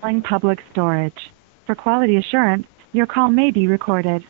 calling public storage. For quality assurance, your call may be recorded.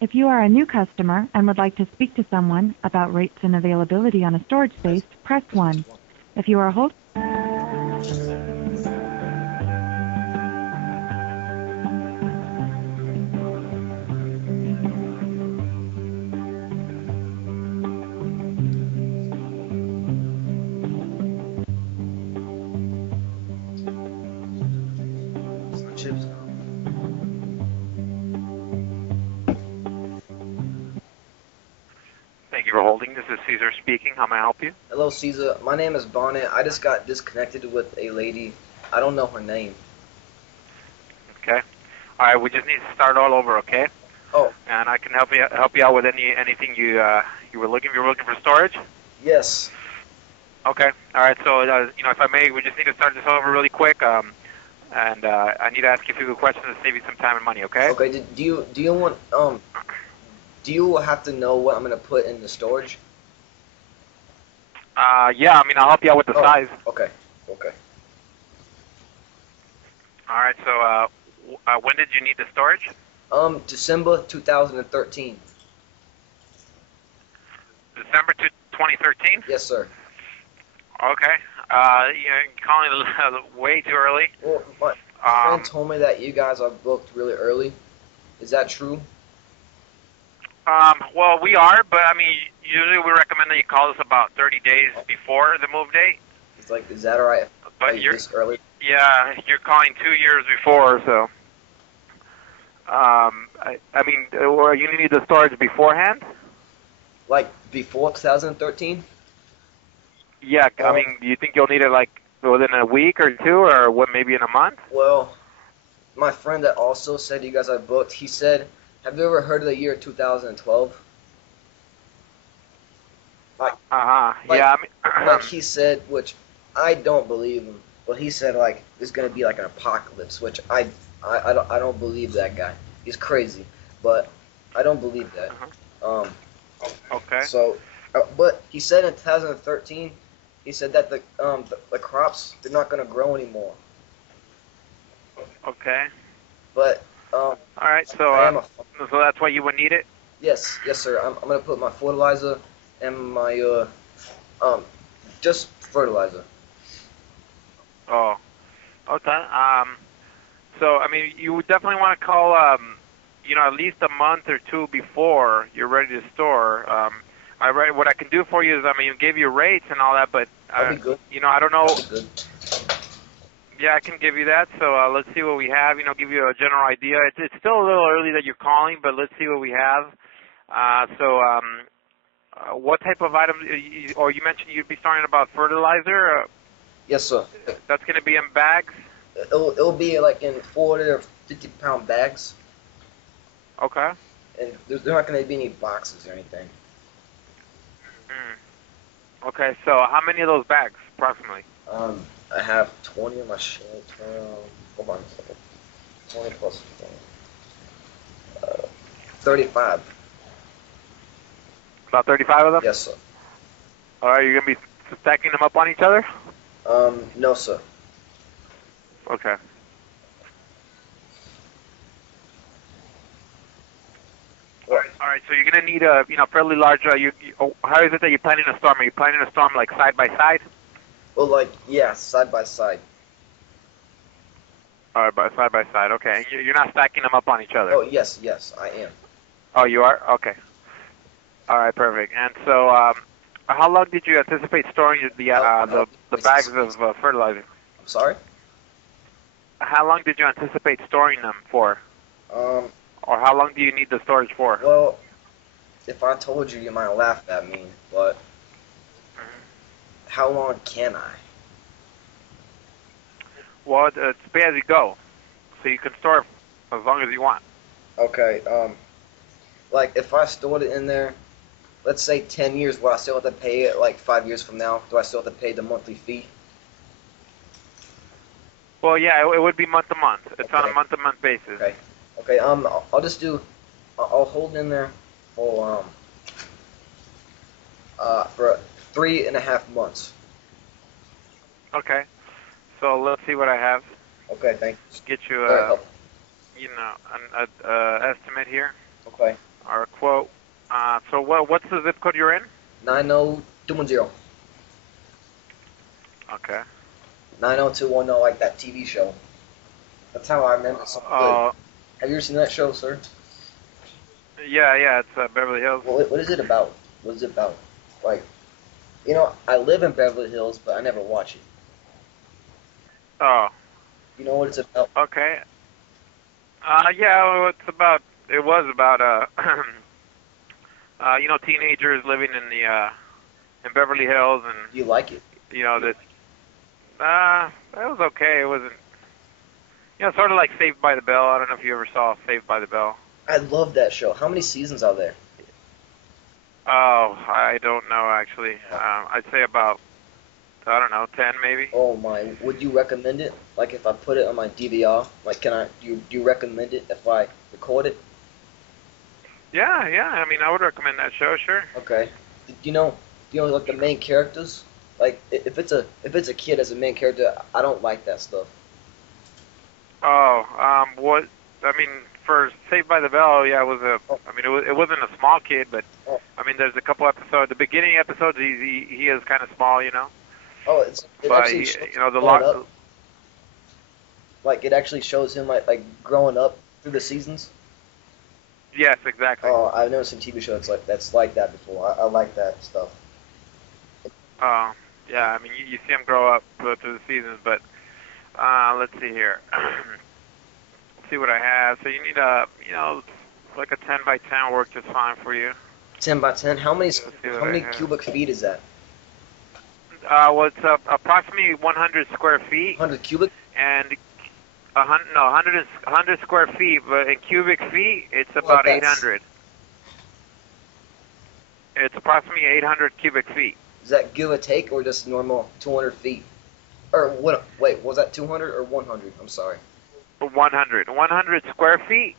If you are a new customer and would like to speak to someone about rates and availability on a storage space, press 1. If you are a hold... Chips. Thank you for holding. This is Caesar speaking. How may I help you? Hello, Caesar. My name is Barney. I just got disconnected with a lady. I don't know her name. Okay. All right. We just need to start all over. Okay. Oh, And I can help you out with anything you were looking. You were looking for storage. yes. Okay. All right. So if I may, we just need to start this over really quick. And I need to ask you a few questions to save you some time and money. Okay. Okay. Do you want do you have to know what I'm gonna put in the storage? Yeah. I mean, I'll help you out with the size. Okay. Okay. All right. So when did you need the storage? December 2013. December 2013. Yes, sir. Okay. You're calling way too early. Well, my friend told me that you guys are booked really early. Is that true? Well, we are, but I mean, usually we recommend that you call us about 30 days before the move date. It's like, is that alright? But you're this early? Yeah, you're calling 2 years before, so. I mean, you need the storage beforehand? Like before 2013? Yeah, I mean, do you think you'll need it like within a week or two, or what? Maybe in a month? Well, my friend that also said you guys are booked, he said, have you ever heard of the year 2012? Like, Yeah, I mean, like he said, which I don't believe him, but he said like there's gonna be like an apocalypse, which I don't believe that guy. He's crazy, but I don't believe that. Okay. So, but he said in 2013, he said that the crops they're not gonna grow anymore. Okay. But All right. So, I am so that's why you would need it. yes, sir. I'm gonna put my fertilizer and my just fertilizer. Oh. Okay. So I mean, you would definitely want to call, at least a month or two before you're ready to store. What I can do for you is, I mean, give you rates and all that, but That'd be good. I don't know. That'd be good. Yeah, I can give you that. So let's see what we have. Give you a general idea. It's still a little early that you're calling, but let's see what we have. What type of items? Or you mentioned you'd be starting about fertilizer. Yes, sir. That's going to be in bags. It'll be like in 40 or 50-pound bags, Okay. and there's not gonna be any boxes or anything. Okay. So how many of those bags, approximately? I have 20 in my shed. Hold on a second. 20 plus 20. 35. About 35 of them? Yes, sir. All right, you're going to be stacking them up on each other? No, sir. Okay. All right, so you're going to need a fairly large, how is it that you're planning to storm? Are you planning to storm like side by side? Well, like, yeah, side by side. All right, side by side, okay. You're not stacking them up on each other? Oh, yes, I am. Oh, you are? Okay. All right, perfect. And so, how long did you anticipate storing the bags of fertilizer? I'm sorry? How long did you anticipate storing them for? Or how long do you need the storage for? Well, if I told you, you might laugh at me, but how long can I? Well, it's pay as you go, so you can store as long as you want. Okay, like if I stored it in there, let's say 10 years, will I still have to pay it like 5 years from now? Do I still have to pay the monthly fee? Well, yeah, it would be month to month. It's Okay. on a month-to-month basis. Okay, I'll just do, I'll hold in there for 3.5 months. Okay. So let's see what I have. Okay, thank you. Get you Very helpful. an estimate here Okay. or a quote. So what's the zip code you're in? 90210. Okay. 90210, like that TV show. That's how I remember it so good. Have you ever seen that show, sir? Yeah, it's Beverly Hills. What is it about? What is it about? Like, I live in Beverly Hills, but I never watch it. Oh, You know what it's about? okay. Yeah, well, it was about teenagers living in Beverly Hills, and Do you like it? that it was okay. It wasn't, sort of like Saved by the Bell. I don't know if you ever saw Saved by the Bell. I love that show. How many seasons are there? Oh, I don't know actually. I'd say about, I don't know, 10 maybe. Oh my! Would you recommend it? Like if I put it on my DVR, like do you recommend it if I record it? Yeah. I mean, I would recommend that show, sure. Okay. Do you know like the main characters? Like if it's a kid as a main character, I don't like that stuff. Oh, what? I mean, for Saved by the Bell, yeah, it wasn't a small kid, but I mean, there's a couple episodes. The beginning episodes, he is kind of small, Oh, it But actually shows him the growing up. Like it actually shows him like growing up through the seasons. Yes, exactly. Oh, I've never seen a TV show that's like that before. I like that stuff. Yeah, I mean, you see him grow up through the seasons, but let's see here. Let's see what I have. So you need like a 10 by 10 work just fine for you. 10 by 10. How many I have. cubic feet is that? Well, it's approximately 100 square feet. 100 cubic? And 100 square feet, but in cubic feet, it's about 800. It's approximately 800 cubic feet. Is that give or take, or just normal 200 feet? Or what? Wait, was that 200 or 100? I'm sorry. 100 square feet,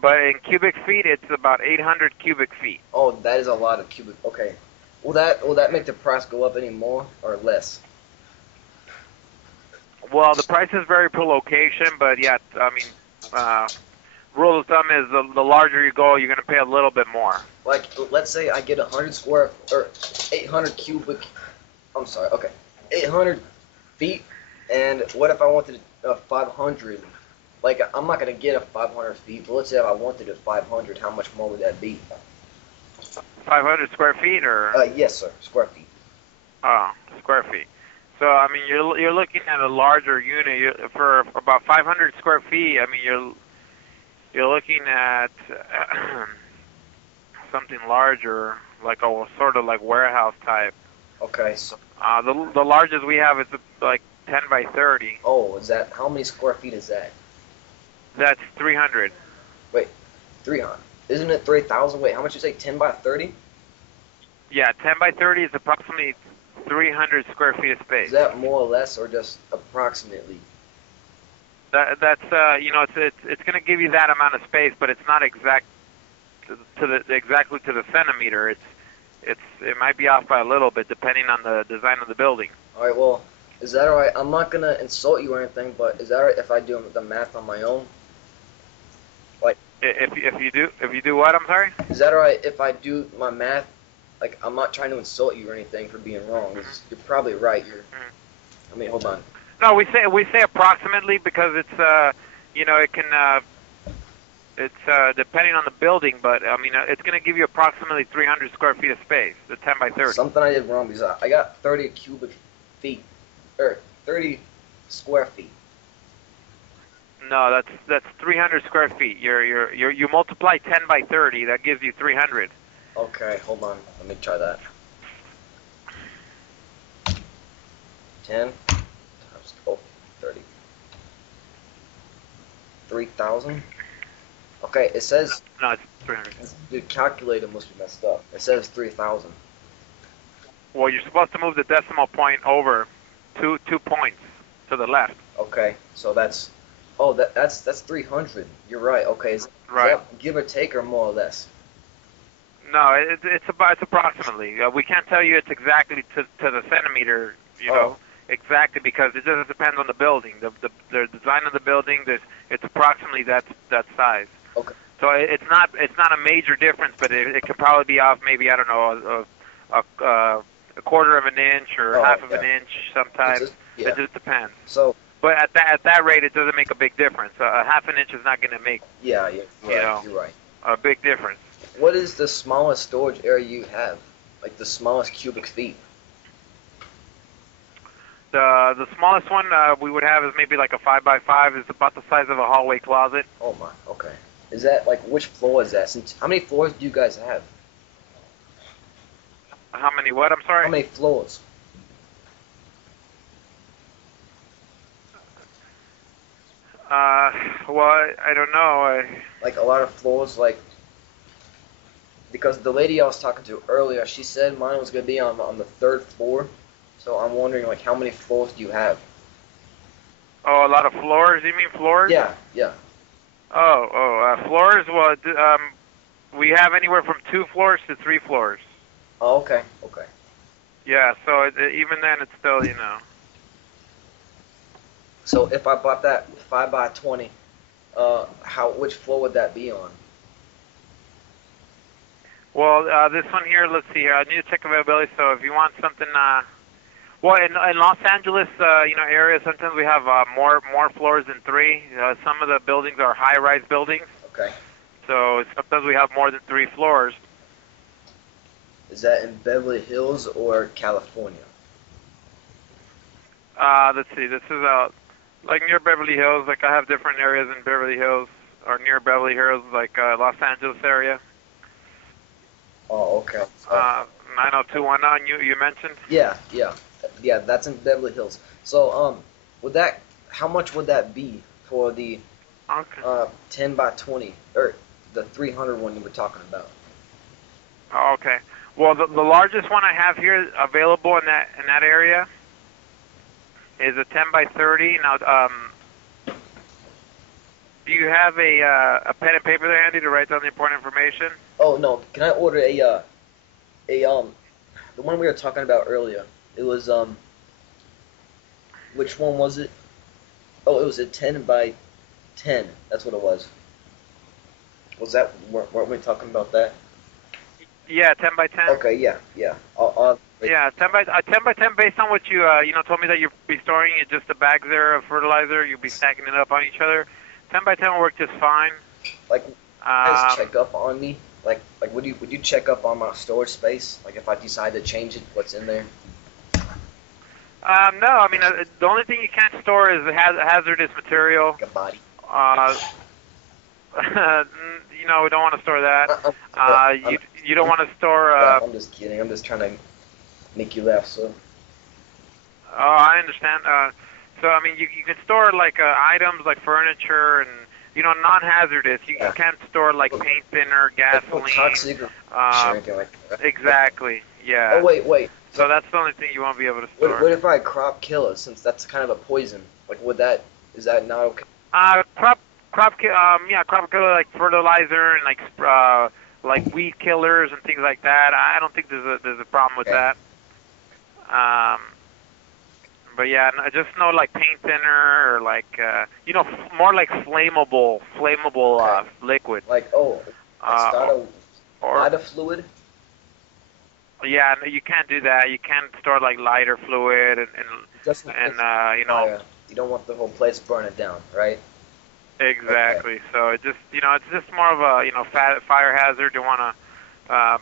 but in cubic feet, it's about 800 cubic feet. Oh, that is a lot of cubic. Okay. Will that make the price go up any more or less? Well, the prices vary per location, but yeah, I mean, rule of thumb is the larger you go, you're going to pay a little bit more. Like, let's say I get 800 cubic. I'm sorry. Okay, 800 feet. And what if I wanted 500? Like, I'm not going to get a 500 feet, but let's say if I wanted a 500, how much more would that be? 500 square feet, or? Yes, sir. Square feet. Oh, square feet. So, I mean, you're looking at a larger unit. For about 500 square feet, I mean, you're looking at something larger, like a sort of like warehouse type. Okay. So, the largest we have is like 10 by 30. oh, is that how many square feet is that? That's 300. Wait, 300. Isn't it 3,000? Wait, how much you say? 10 by 30? Yeah, 10 by 30 is approximately 300 square feet of space. Is that more or less, or just approximately? That's it's going to give you that amount of space, but it's not exactly to the centimeter. It might be off by a little bit depending on the design of the building. All right. Well, is that all right? I'm not gonna insult you or anything, but is that all right if I do the math on my own? Like, if you do what? I'm sorry. is that all right if I do my math? Like, I'm not trying to insult you or anything for being wrong. You're probably right. I mean, hold on. No, we say approximately because it's it can it's depending on the building, but I mean it's going to give you approximately 300 square feet of space, the 10 by 30. Something I did wrong because I got 30 cubic feet, or 30 square feet. No, that's 300 square feet. You multiply 10 by 30, that gives you 300. Okay, hold on. Let me try that. 10 times 30. 3,000? Okay, it says... No, it's 300. The calculator must be messed up. It says 3,000. Well, you're supposed to move the decimal point over 2 points to the left. Okay, so that's... Oh, that's 300. You're right. Okay, is that give or take or more or less? No, it's approximately. We can't tell you it's exactly to the centimeter. You know, exactly because it just depends on the building. The design of the building, it's approximately that size. Okay. So it's not a major difference, but it could probably be off maybe, I don't know, a quarter of an inch or half of an inch sometimes. It just depends. So. But at that rate, it doesn't make a big difference. A half an inch is not going to make You're right. A big difference. What is the smallest storage area you have? Like the smallest cubic feet? The smallest one we would have is maybe like a 5x5. It's about the size of a hallway closet. Oh my, okay. Is that like which floor is that? How many floors do you guys have? How many what? I'm sorry. How many floors? Well, I don't know. Like a lot of floors, like, because the lady I was talking to earlier, she said mine was gonna be on the 3rd floor. So I'm wondering, like, how many floors do you have? Oh, a lot of floors. You mean floors? Yeah. Floors. Well, we have anywhere from 2 floors to 3 floors. Oh, okay. Yeah. So even then, it's still, So if I bought that 5x20, which floor would that be on? Well, this one here, let's see here. I need to check availability. So if you want something, well, in Los Angeles, area, sometimes we have more floors than 3. Some of the buildings are high-rise buildings. Okay. So sometimes we have more than 3 floors. Is that in Beverly Hills or California? Let's see. This is like near Beverly Hills. Like I have different areas in Beverly Hills or near Beverly Hills, like Los Angeles area. Oh, okay. 90219 you mentioned? Yeah, that's in Beverly Hills. So, how much would that be for the 10x20 or the 300 one you were talking about? Oh, okay. Well, the largest one I have here available in that area is a 10x30. Now, do you have a pen and paper there handy to write down the important information? Oh no, can I order the one we were talking about earlier? It was which one was it? Oh, it was a 10x10. That's what it was. Was that? Weren't we talking about that? Yeah, 10x10. Okay, yeah. Yeah, 10x10 based on what you told me that you'd be storing it, just the bags there of fertilizer. You'll be stacking it up on each other. 10x10 will work just fine. Like, guys check up on me. Like would you check up on my storage space? Like if I decide to change it, what's in there? No, I mean the only thing you can't store is hazardous material. Like a body. We don't want to store that. You don't want to store. I'm just kidding. I'm just trying to make you laugh. So. Oh, I understand. So I mean, you can store like items like furniture and non-hazardous. You can't store like paint thinner, gasoline. Toxic or anything like that. Exactly. Yeah. Oh wait. So that's the only thing you won't be able to store. What if I crop killer? Since that's kind of a poison. Like, is that not okay? Crop killer like fertilizer and like weed killers and things like that. I don't think there's a problem with that. But yeah, just no like paint thinner or like more like flammable liquid. Like lighter fluid. Yeah, no, you can't do that. You can't store like lighter fluid and you don't want the whole place burning down, right? Exactly. Okay. So it's just more of a fire hazard. You want to